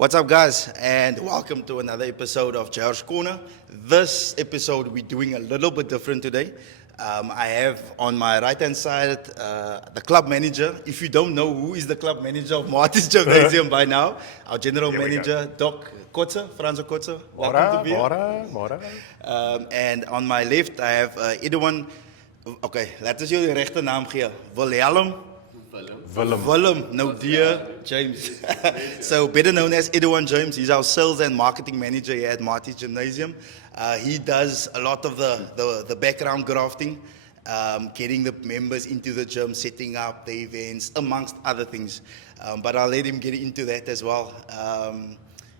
What's up, guys, and welcome to another episode of George Corner. This episode, we're doing a little bit different today. I have on my right-hand side the club manager. If you don't know who is the club manager of Martin's Gymnasium by now, our general manager, Doc Kotze, Francois Kotze. Welcome to be here. And on my left, I have Eduan. Okay, laten we jullie rechte naam geven. Willem, no dear, James. So better known as Eduan James. He's our sales and marketing manager here at Martin's Gymnasium. He does a lot of the background grafting, getting the members into the gym, setting up the events, amongst other things. But I'll let him get into that as well.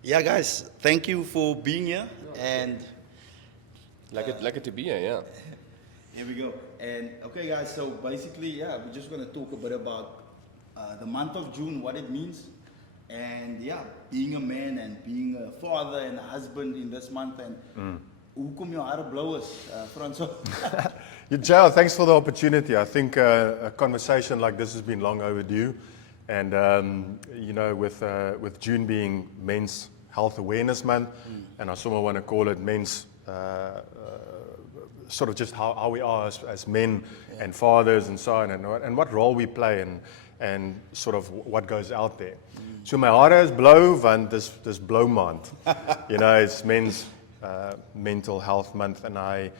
Yeah, guys, thank you for being here. And Lekker to be here, yeah. Here we go. And okay, guys, so basically, yeah, we're just going to talk a bit about the month of June, what it means, and yeah, being a man and being a father and a husband in this month. And hoe kom jou hare blou is, Francois? Joe, thanks for the opportunity. I think a conversation like this has been long overdue, and you know, with June being Men's Health Awareness Month, and I sort of want to call it Men's sort of just how we are as men and fathers and so on, and what role we play and sort of what goes out there. So my hare is blou want this blou month. You know, it's Men's Mental Health Month, and I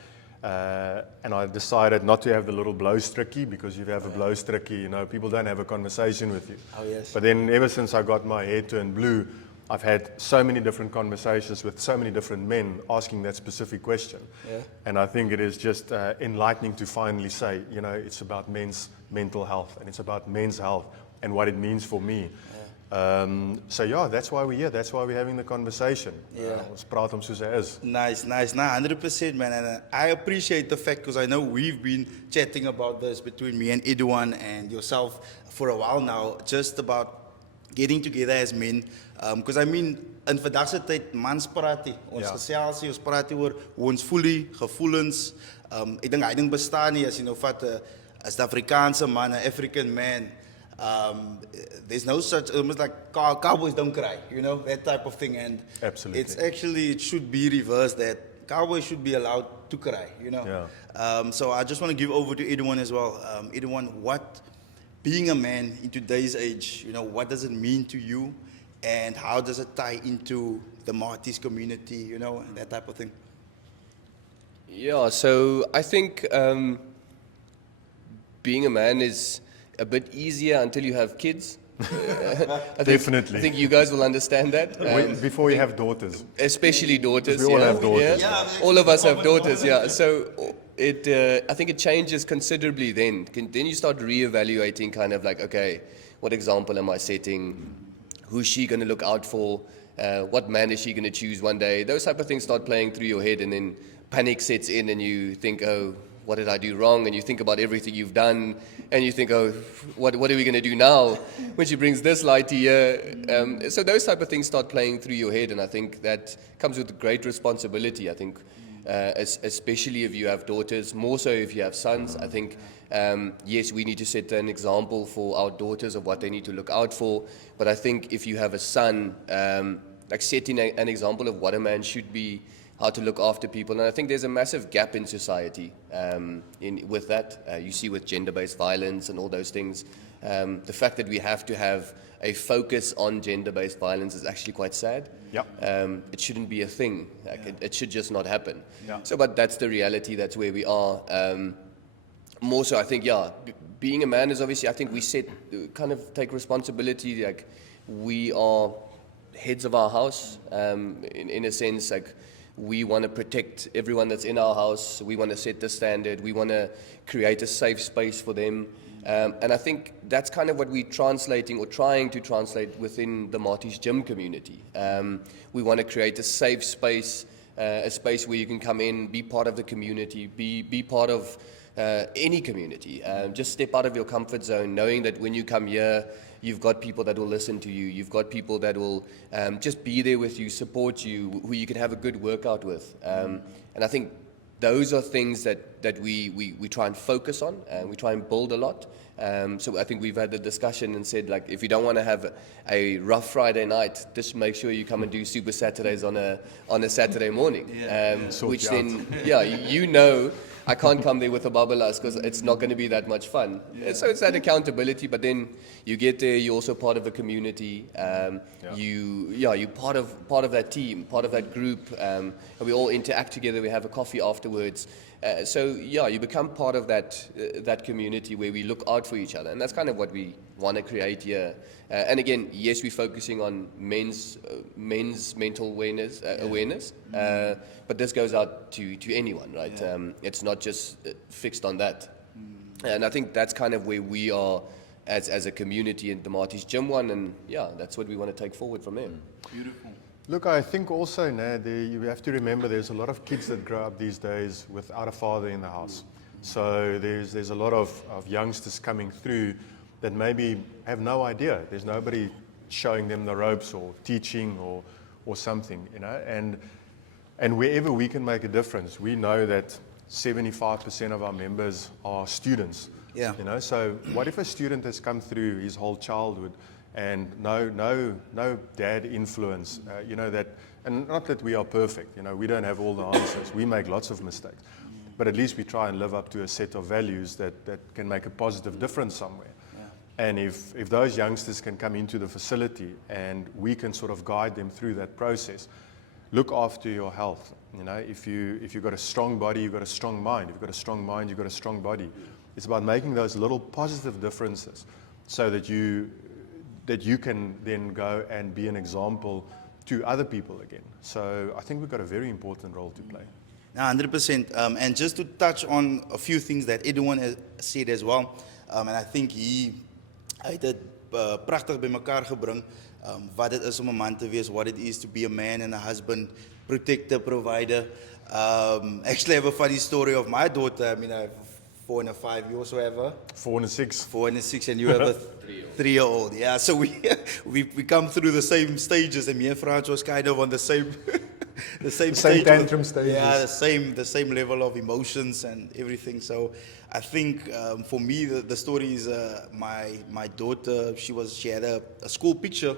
decided not to have the little blow strickie, because if you have a blow strickie, you know, people don't have a conversation with you. Oh, yes. But then ever since I got my hair turned blue, I've had so many different conversations with so many different men asking that specific question. Yeah. And I think it is just enlightening to finally say, you know, it's about men's mental health, and it's about men's health and what it means for me. Yeah. So yeah, that's why we're here. That's why we're having the conversation. Yeah. Ons praat om soos hy is. Nice. Nah, 100%, man. And I appreciate the fact, because I know we've been chatting about this between me and Eduan and yourself for a while now, just about getting together as men. Because I mean, in vandag se tyd, mans praat nie. Ons gesels, ons praat nie oor hoe ons voel, gevoelens. Ek dink hy ding bestaan nie as jy nou vat as die Afrikaanse man, 'n African man. There's no such, almost like Cowboys don't cry, you know, that type of thing. And Absolutely. it should be reversed, that Cowboys should be allowed to cry, you know. Yeah. So I just want to give over to Eduan as well. Eduan, what, being a man in today's age, you know, what does it mean to you, and how does it tie into the Marty's community, you know, and that type of thing? Yeah, so I think being a man is a bit easier until you have kids. Definitely. I think you guys will understand that. Before you have daughters. Especially daughters. We all have daughters. Yeah. All of us have daughters, yeah. So I think it changes considerably then. Then you start reevaluating kind of like, okay, what example am I setting? Who's she going to look out for? What man is she going to choose one day? Those type of things start playing through your head, and then panic sets in, and you think, oh, what did I do wrong? And you think about everything you've done, and you think, oh, what are we going to do now when she brings this light here? So those type of things start playing through your head, and I think that comes with great responsibility. I think, especially if you have daughters, more so if you have sons. I think, yes, we need to set an example for our daughters of what they need to look out for. But I think if you have a son, like setting an example of what a man should be, how to look after people. And I think there's a massive gap in society with that. You see with gender-based violence and all those things. The fact that we have to have a focus on gender-based violence is actually quite sad. Yep. It shouldn't be a thing. Like, it should just not happen. Yeah. So, but that's the reality. That's where we are. More so, I think, yeah, being a man is obviously, I think we kind of take responsibility. Like, we are heads of our house, in a sense. Like, we want to protect everyone that's in our house. We want to set the standard. We want to create a safe space for them. And I think that's kind of what we're translating or trying to translate within the Marty's Gym community. We want to create a safe space, a space where you can come in, be part of the community, be part of any community. Just step out of your comfort zone, knowing that when you come here, you've got people that will listen to you. You've got people that will just be there with you, support you, who you can have a good workout with. And I think those are things that we try and focus on, and we try and build a lot. So I think we've had the discussion and said, like, if you don't want to have a rough Friday night, just make sure you come and do Super Saturdays on a Saturday morning. Which then, you know, I can't come there with a babalas because it's not going to be that much fun. So it's that accountability, but then you get there, you're also part of a community. You're part of that team, part of that group. And we all interact together. We have a coffee afterwards. You become part of that community where we look out for each other, and that's kind of what we want to create here. And again, yes, we're focusing on men's mental awareness, but this goes out to anyone, right? It's not just fixed on that, and I think that's kind of where we are as a community in the Marty's Gym One, and that's what we want to take forward from there. Beautiful. Look, I think also, you have to remember there's a lot of kids that grow up these days without a father in the house. So there's a lot of youngsters coming through that maybe have no idea. There's nobody showing them the ropes or teaching or something, And wherever we can make a difference, we know that 75% of our members are students. Yeah. So what if a student has come through his whole childhood and no dad influence, and not that we are perfect, we don't have all the answers. We make lots of mistakes. But at least we try and live up to a set of values that can make a positive difference somewhere. Yeah. And if those youngsters can come into the facility and we can sort of guide them through that process, look after your health. If you've got a strong body, you've got a strong mind. If you've got a strong mind, you've got a strong body. It's about making those little positive differences so that you can then go and be an example to other people again. So I think we've got a very important role to play. 100%. And just to touch on a few things that Eduan has said as well, and I think hy het dit pragtig by mekaar gebring, wat het is om 'n man te wees, what it is to be a man and a husband, protector, provider. Actually, I have a funny story of my daughter. I mean, I have 4 and a 5. You also have a 4 and a 6. 4 and a 6, and you have a 3-year-old. Yeah, so we come through the same stages, and me and Francois was kind of on the same same tantrum stages. Yeah, the same level of emotions and everything. So I think for me the story is my daughter. She had a school picture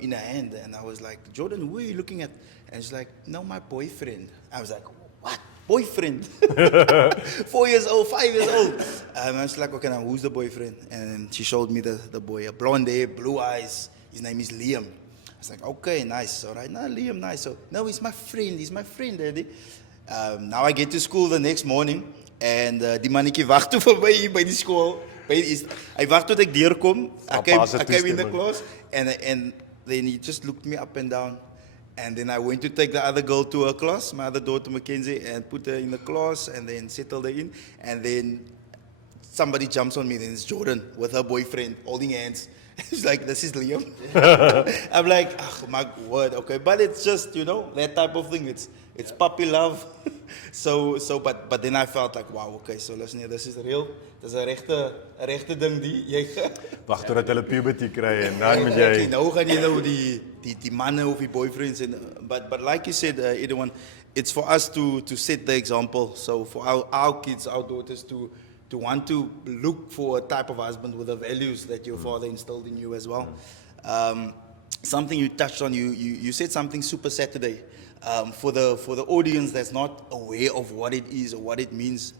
in her hand, and I was like, Jordan, who are you looking at? And she's like, no, my boyfriend. I was like, what? Boyfriend? 4 years old, 5 years old. And I was like, okay, now who's the boyfriend? And she showed me the boy, blonde hair, blue eyes. His name is Liam. I was like, okay, nice, all right. No, Liam, nice. So, no, he's my friend, Daddy. Now I get to school the next morning, and die mannetjie wag toe vir my hier by die skool. Hy wag tot ek deurkom. Ek came in the class, and then he just looked me up and down. And then I went to take the other girl to her class, my other daughter Mackenzie, and put her in the class and then settled her in. And then somebody jumps on me, then it's Jordan with her boyfriend holding hands. She's like, this is Liam. I'm like, oh my word, okay. But it's just, that type of thing. It's puppy love. But then I felt like, wow, okay, so listen here, this is real. Dis 'n regte ding jy wag totdat hulle puberty kry en dan moet jy nou gaan jy nou die manne of die boyfriends and but like you said, Eduan, it's for us to set the example. So for our kids, our daughters to want to look for a type of husband with the values that your father instilled in you as well. Something you touched on, you said something Super Saturday. For the audience that's not aware of what it is or what it means,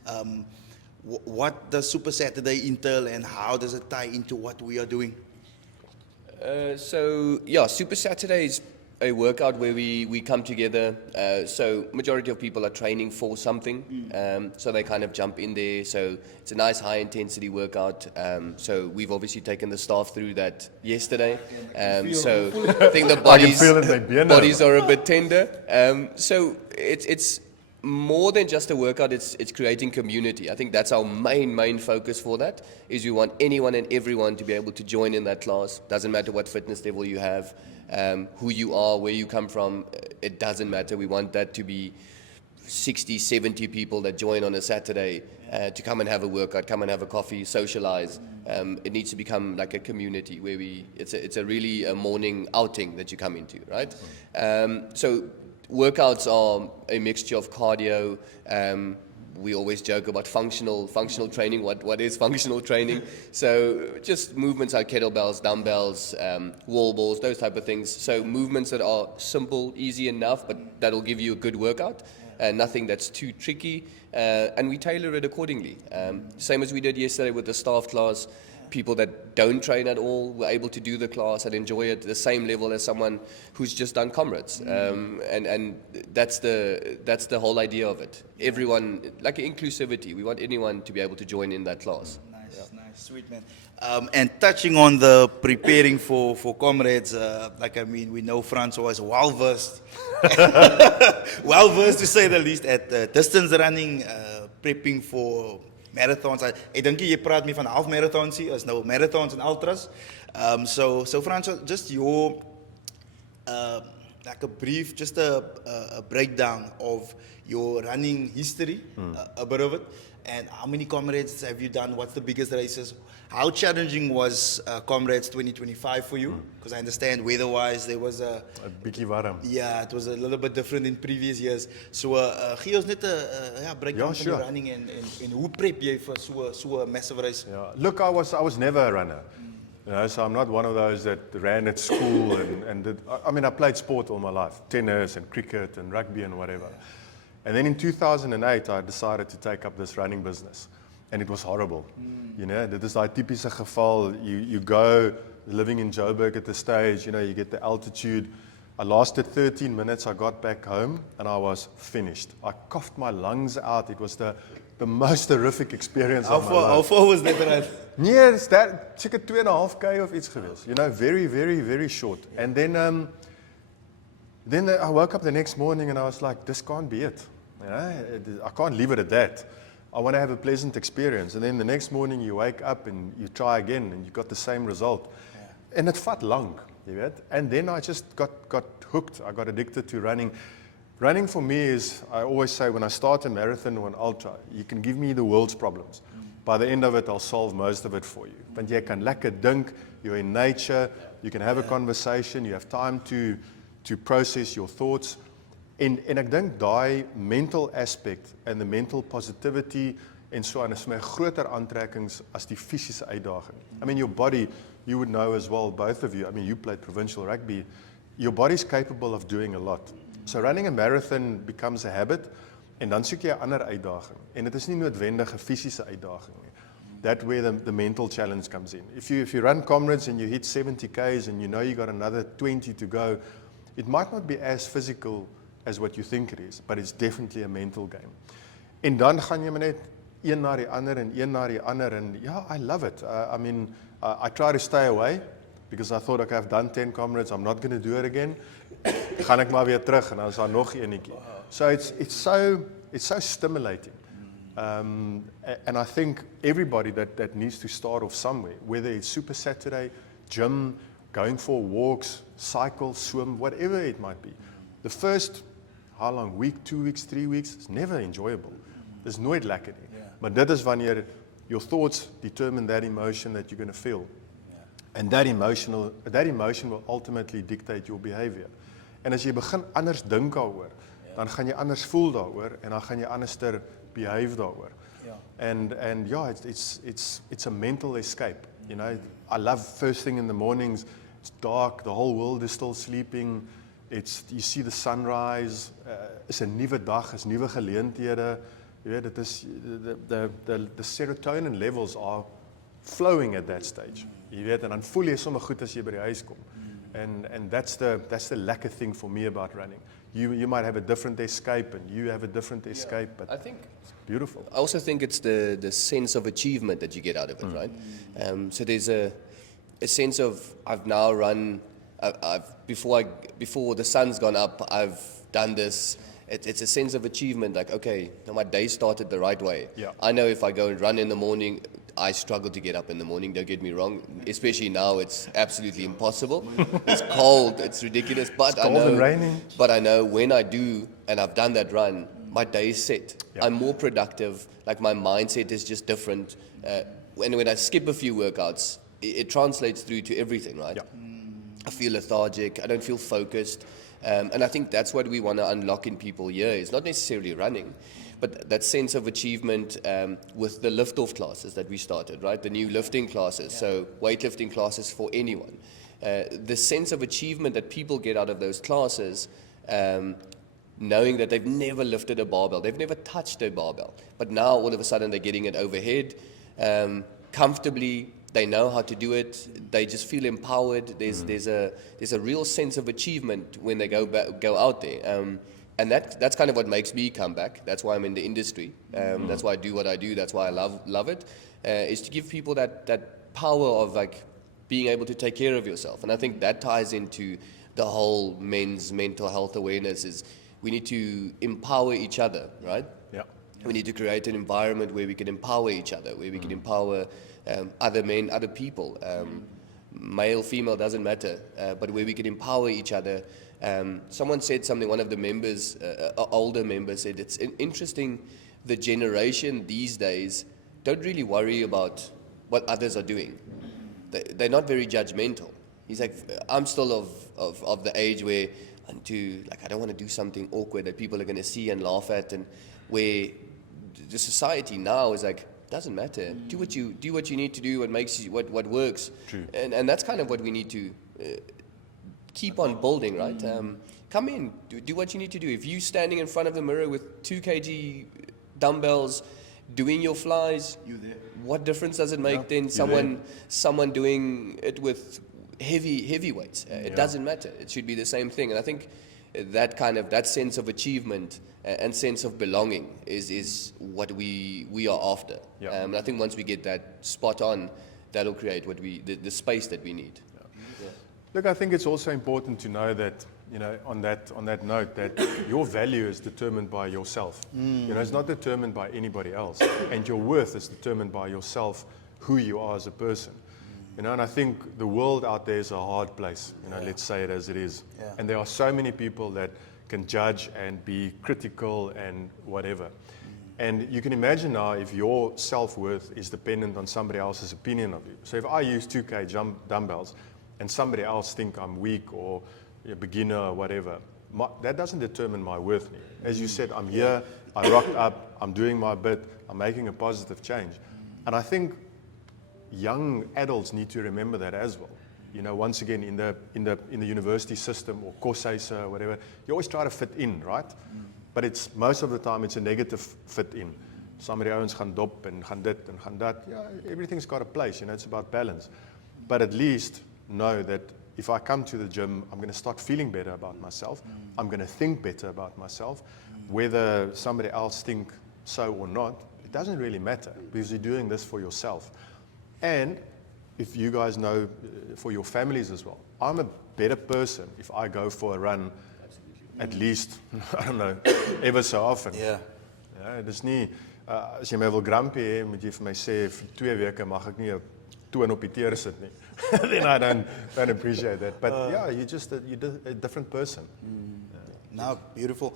what does Super Saturday entail and how does it tie into what we are doing? Super Saturday is a workout where we come together. So majority of people are training for something, so they kind of jump in there. So it's a nice high intensity workout. So we've obviously taken the staff through that yesterday. So I think the bodies are a bit tender. So it's more than just a workout. It's creating community. I think that's our main focus for that. Is we want anyone and everyone to be able to join in that class. Doesn't matter what fitness level you have. Who you are, where you come from, it doesn't matter. We want that to be 60, 70 people that join on a Saturday to come and have a workout, come and have a coffee, socialize. It needs to become like a community where it's a really a morning outing that you come into, right? So workouts are a mixture of cardio. We always joke about functional training. What is functional training? So just movements like kettlebells, dumbbells, wall balls, those type of things. So movements that are simple, easy enough, but that'll give you a good workout. Nothing that's too tricky, and we tailor it accordingly. Same as we did yesterday with the staff class. People that don't train at all were able to do the class and enjoy it at the same level as someone who's just done Comrades. And that's the whole idea of it. Everyone, like inclusivity, we want anyone to be able to join in that class. Nice, sweet man. And touching on the preparing for Comrades, we know Francois is well versed, well versed to say the least at distance running, prepping for marathons. Ek dink jy praat meer van half marathons hier, is nou marathons and ultras. So Francois, just your like a brief, just a breakdown of your running history, a bit of it, and how many Comrades have you done? What's the biggest races? How challenging was Comrades 2025 for you? Because I understand weather-wise there was a bietjie warm. Yeah, it was a little bit different in previous years. So gee ons net 'n breakdown van die running en hoe prep jy vir so 'n massive race? Yeah. Look, I was never a runner. You know, so I'm not one of those that ran at school and did, I mean, I played sport all my life, tennis and cricket and rugby and whatever. And then in 2008, I decided to take up this running business. And it was horrible. You know, dit is daai tipiese geval, you go living in Joburg at the stage, you know, you get the altitude. I lasted 13 minutes, I got back home and I was finished. I coughed my lungs out. It was the most horrific experience of my life. How far was that run? Nee, it's that seker 2.5 k of iets gewees. You know, very, very, very short. And then I woke up the next morning and I was like, this can't be it. You know, I can't leave it at that. I want to have a pleasant experience. And then the next morning you wake up and you try again and you got the same result. Yeah. And it vat lang, you weet. And then I just got hooked. I got addicted to running. Running for me is, I always say, when I start a marathon or an ultra, you can give me the world's problems. By the end of it, I'll solve most of it for you. Want jy kan lekker dink, you're in nature, you can have a conversation, you have time to process your thoughts. En ek dink daai mental aspect and the mental positivity en so aan is vir my groter aantrekkings as die fisiese uitdaging. I mean, your body, you would know as well, both of you, I mean, you played provincial rugby, your body's capable of doing a lot. So running a marathon becomes a habit, en dan soek jy 'n ander uitdaging. En dit is nie noodwendig 'n fisiese uitdaging nie. That's where the mental challenge comes in. If you run Comrades and you hit 70 Ks and you know you got another 20 to go, it might not be as physical as what you think it is, but it's definitely a mental game. En dan gaan jy maar net een na die ander en een na die ander en yeah, I love it. I mean, I try to stay away because I thought, okay, I've done 10 Comrades, I'm not going to do it again. Gaan ek maar weer terug en dan is daar nog eenetjie. So it's so stimulating. And I think everybody that needs to start off somewhere, whether it's Super Saturday, gym, going for walks, cycle, swim, whatever it might be. The first, how long, week, 2 weeks, 3 weeks, it's never enjoyable. There's nooit lekker nie. Maar dit is wanneer your thoughts determine that emotion that you're going to feel. And that emotion will ultimately dictate your behavior. En as jy begin anders dink daaroor, dan gaan jy anders voel daaroor en dan gaan jy anderster behave daaroor. And yeah, it's a mental escape. You know, I love first thing in the mornings. It's dark, the whole world is still sleeping. You see the sunrise. Is 'n nuwe dag, is nuwe geleenthede. Jy weet, dit is the serotonin levels are flowing at that stage. Jy weet, en dan voel jy sommer goed as jy by die huis kom. And that's the lekker thing for me about running. You might have a different escape and you have a different escape, but I think it's beautiful. I also think it's the sense of achievement that you get out of it, right? So there's a sense of I've now run. Before the sun's gone up, I've done this. It's a sense of achievement. Like, okay, now my day started the right way. Yeah. I know if I go and run in the morning, I struggle to get up in the morning. Don't get me wrong. Especially now, it's absolutely impossible. It's cold. It's ridiculous. But It's cold and raining. But I know when I do, and I've done that run, my day is set. Yeah. I'm more productive. Like my mindset is just different. When I skip a few workouts, it translates through to everything, right? Yeah. I feel lethargic. I don't feel focused. And I think that's what we want to unlock in people here. It's not necessarily running, but that sense of achievement with the lift-off classes that we started, right? The new lifting classes, so weightlifting classes for anyone. The sense of achievement that people get out of those classes, knowing that they've never lifted a barbell, they've never touched a barbell, but now all of a sudden they're getting it overhead comfortably. They know how to do it. They just feel empowered. There's a real sense of achievement when they go out there. And that's kind of what makes me come back. That's why I'm in the industry. That's why I do what I do. That's why I love it. Is to give people that power of like being able to take care of yourself. And I think that ties into the whole men's mental health awareness. Is we need to empower each other, right? Yeah. We need to create an environment where we can empower each other, where we can empower other men, other people. Male, female, doesn't matter, but where we can empower each other. Someone said something, one of the members, older members said, it's interesting, the generation these days don't really worry about what others are doing. They're not very judgmental. He's like, I'm still of the age where I don't want to do something awkward that people are going to see and laugh at, and where the society now is like, doesn't matter. Do what you need to do. What makes you what works. True. And that's kind of what we need to keep on building, right? Come in, do what you need to do. If you're standing in front of the mirror with 2 kg dumbbells, doing your flies, You there. what difference does it make then someone doing it with heavy weights? It doesn't matter. It should be the same thing. And I think that sense of achievement and sense of belonging is what we are after. Yeah. And I think once we get that spot on, that'll create the space that we need. Look, I think it's also important to know that, on that note, that your value is determined by yourself. It's not determined by anybody else. And your worth is determined by yourself, who you are as a person. And I think the world out there is a hard place, let's say it as it is. Yeah. And there are so many people that can judge and be critical and whatever. And you can imagine now if your self-worth is dependent on somebody else's opinion of you. So if I use 2K dumbbells and somebody else think I'm weak or a beginner or whatever, that doesn't determine my worth. As you said, I'm here, I rocked up, I'm doing my bit, I'm making a positive change. And I think young adults need to remember that as well. Once again, in the university system or courses or whatever, you always try to fit in, right? But most of the time it's a negative fit in. Somebody owns gaan dop and gaan dit and gaan dat. Yeah, everything's got a place, it's about balance. But at least know that if I come to the gym, I'm going to start feeling better about myself. I'm going to think better about myself. Whether somebody else think so or not, it doesn't really matter because you're doing this for yourself. And if you guys know, for your families as well, I'm a better person if I go for a run at least, I don't know, ever so often. Yeah. Ja, dis nie, as jy my wil grumpy hê, moet jy vir my sê, vir 2 weke mag ek nie 'n toon op die teer sit nie. Then I don't appreciate that. But yeah, you're a different person. Now, beautiful.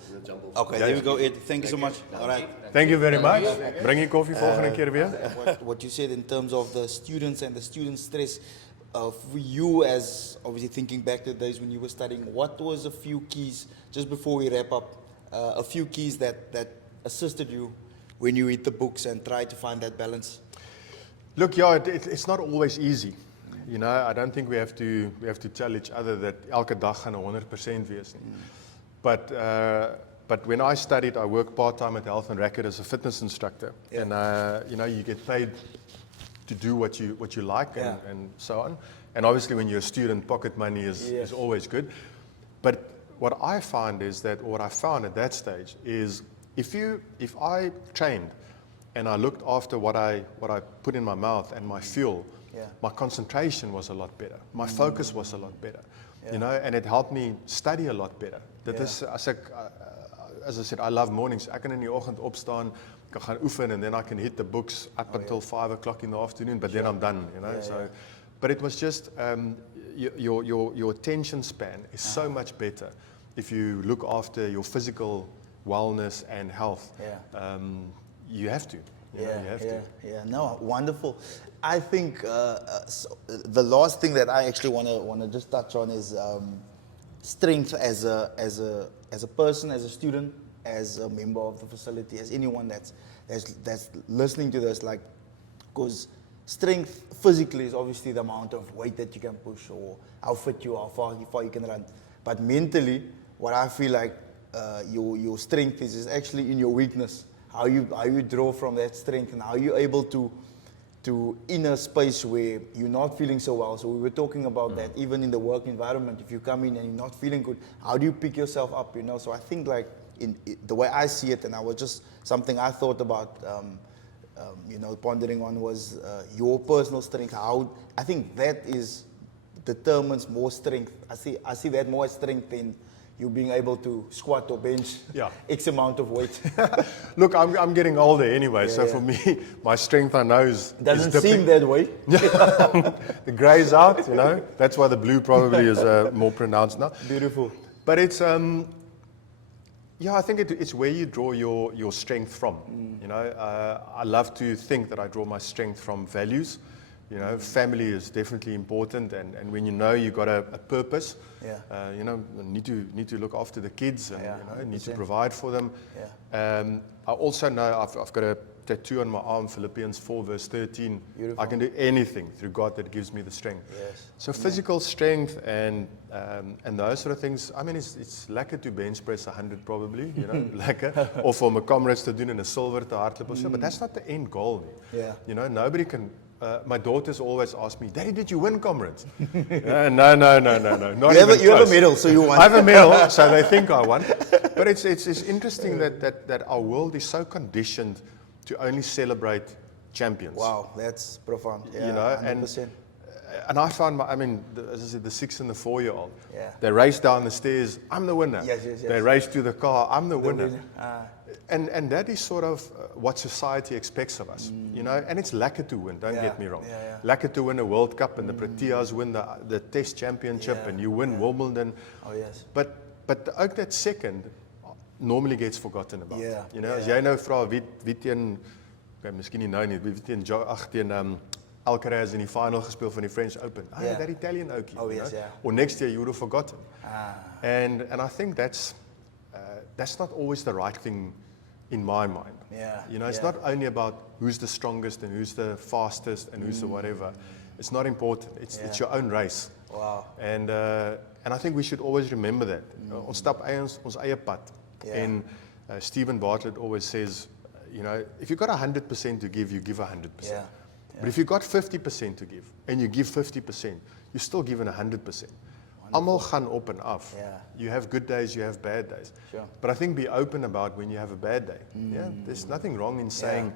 Okay, there we go, Ed. Thank you so much. All right. Thank you very much. Bring je koffie volgende keer weer. What you said in terms of the students and the student stress, for you as obviously thinking back to the days when you were studying, what was a few keys, just before we wrap up, a few keys that assisted you when you read the books and try to find that balance? Look, yeah, it's not always easy. I don't think we have to tell each other that elke dag gaan 100% wees nie. But when I studied, I worked part-time at Health and Racket as a fitness instructor. Yeah. And, you get paid to do what you like and so on. And obviously when you're a student, pocket money is always good. But what I found is that, or what I found at that stage is if I trained and I looked after what I put in my mouth and my fuel, my concentration was a lot better. My focus was a lot better. And it helped me study a lot better. Dit is, as I said, I love mornings. Ek kan in die oggend opstaan, kan gaan oefen, and then I can hit the books up until 5 o'clock in the afternoon, but then I'm done, But it was just, your attention span is so much better if you look after your physical wellness and health. You have to. You have to. Yeah, no, wonderful. I think the last thing that I actually want to just touch on is strength as a person, as a student, as a member of the facility, as anyone that's listening to this, like, because strength physically is obviously the amount of weight that you can push or how fit you are, how far you can run. But mentally, what I feel like your strength is actually in your weakness. How you draw from that strength and how you're able to in a space where you're not feeling so well. So we were talking about that even in the work environment. If you come in and you're not feeling good, how do you pick yourself up? So I think like the way I see it, and I was just something I thought about, pondering on was your personal strength. How I think that determines more strength. I see that more as strength than you being able to squat or bench X amount of weight. Look, I'm getting older anyway, so for me, my strength I know is doesn't dipping. seem that way. The grey's out, That's why the blue probably is more pronounced now. Beautiful. But it's I think it's where you draw your strength from. I love to think that I draw my strength from values. Family is definitely important, and when you got a purpose, need to look after the kids and need to provide for them. I also know I've got a tattoo on my arm, Philippians 4 verse 13. Beautiful. I can do anything through God that gives me the strength. Yes. So physical strength and those sort of things. I mean, it's lekker to bench press 100 probably, lekker. Or for my comrades to do in a silver to hardloop or so, but that's not the end goal. Yeah. Nobody can. My daughters always ask me, Daddy, did you win, Comrades? No. Not You even have a close. medal, so you won. I have a medal, so they think I won. But it's interesting that our world is so conditioned to only celebrate champions. Wow, that's profound. Yeah, 100%. And I found as I said, the 6 and the 4-year-old. Yeah. They race down the stairs, I'm the winner. Yes. They race to the car, I'm the winner. Ah. And that is sort of what society expects of us, and it's lekker to win, don't get me wrong. Yeah. Lekker to win a World Cup and the Proteas win the Test Championship and you win Wimbledon. Oh, yes. But ook that second normally gets forgotten about. Yeah, As jy nou vra wie teen, miskien nie nou nie, wie teen Alcaraz in die final gespeel van die French Open. That Italian oukie. Oh, yes, yeah. Or next year you would have forgotten. Ah. And I think that's not always the right thing in my mind. Yeah, It's not only about who's the strongest and who's the fastest and who's the whatever. It's not important. It's your own race. Wow. And I think we should always remember that. Ons stap ons eie pad. Yeah. And Stephen Bartlett always says, if you've got 100% to give, you give 100%. Yeah. But if you've got 50% to give and you give 50%, you're still given 100%. Almal gaan op en af. Yeah. You have good days, you have bad days. Sure. But I think be open about when you have a bad day. There's nothing wrong in saying,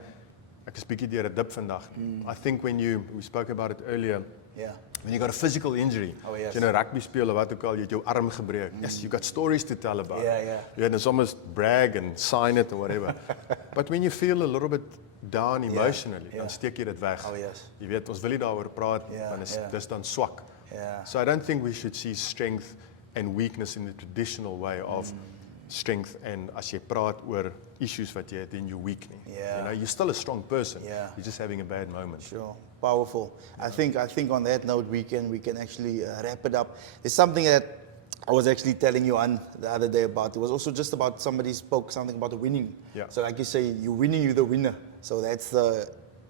ek is bietjie deur 'n dip vandag. I think we spoke about it earlier. Yeah. When you got a physical injury, Oh, yes. jy nou rugby speel of wat ook al, jy het jou arm gebreek. Yes, you got stories to tell about. Yeah. You can almost brag and sign it or whatever. But when you feel a little bit down emotionally, dan steek jy dit weg. Oh, yes. Jy weet, ons wil nie daaroor praat, want dis dan swak. Yeah. So I don't think we should see strength and weakness in the traditional way of strength, and as jy praat oor issues wat jy het, then you're weak. Yeah. You're still a strong person. Yeah. You're just having a bad moment. Sure, powerful. I think on that note we can actually wrap it up. There's something that I was actually telling you on the other day about. It was also just about somebody spoke something about the winning. Yeah. So like you say, you're winning, you're the winner. So that's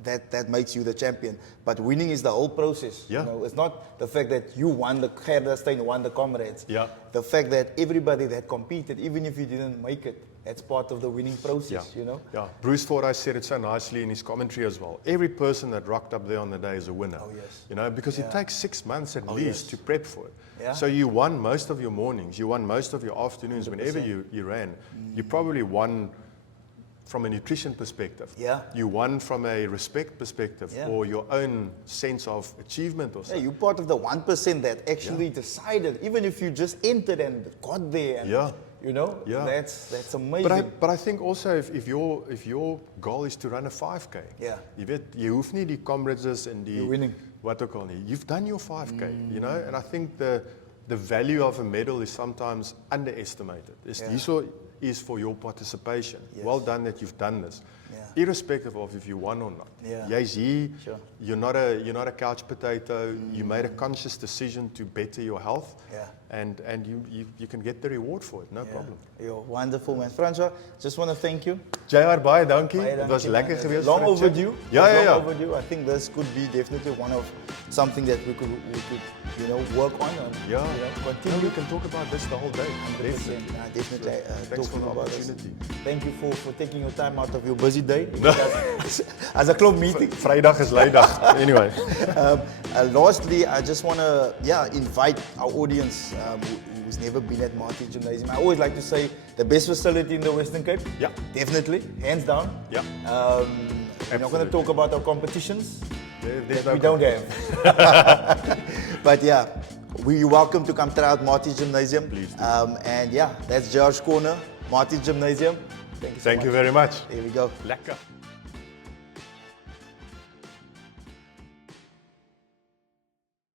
that makes you the champion. But winning is the whole process. Yeah. It's not the fact that you won the Gerda won the Comrades. Yeah. The fact that everybody that competed, even if you didn't make it, that's part of the winning process. Yeah. Bruce Fordyce said it so nicely in his commentary as well. Every person that rocked up there on the day is a winner. Oh, yes. Because it takes 6 months at least yes. to prep for it. Yeah. So you won most of your mornings, you won most of your afternoons, 100%. whenever you ran. You probably won from a nutrition perspective. Yeah. You won from a respect perspective, or your own sense of achievement or Yeah, something. you're part of the 1% that actually decided, even if you just entered and got there. And, that's amazing. But I think also if your goal is to run a 5K, jy weet, jy hoef nie die Comrades en die You're winning. wat ook al nie. You've done your 5K, and I think the value of a medal is sometimes underestimated. Hierso is for your participation. Yes. Well done that you've done this. Yeah. Irrespective of if you won or not. Yeah. Jy's hier, Sure. you're not a couch potato. You made a conscious decision to better your health. Yeah. and you can get the reward for it, no problem. Yo, wonderful man. Francois, just want to thank you. JR, baie dankie. Baie Dit was dankie, lekker man. geweest. Long vir 'n chat. overdue. Ja, ja, Long ja. overdue. I think this could be definitely one of something that we could work on and Yeah. continue. We can talk about this the whole day. 100%. Definitely Thanks for talking the about this. opportunity. Thank you for taking your time out of your busy day. As a club meeting. Vrydag is leidag. Anyway. Lastly, I just want to invite our audience who's never been at Marty Gymnasium. I always like to say the best facility in the Western Cape. Yeah. Definitely, hands down. Yeah. We're not going to talk about our competitions. There's We no don't have. But yeah, you're welcome to come try out Marty Gymnasium. Please do. And yeah, that's George Corner, Marty Gymnasium. Thank you so Thank much. you very much. Here we go. Lekker.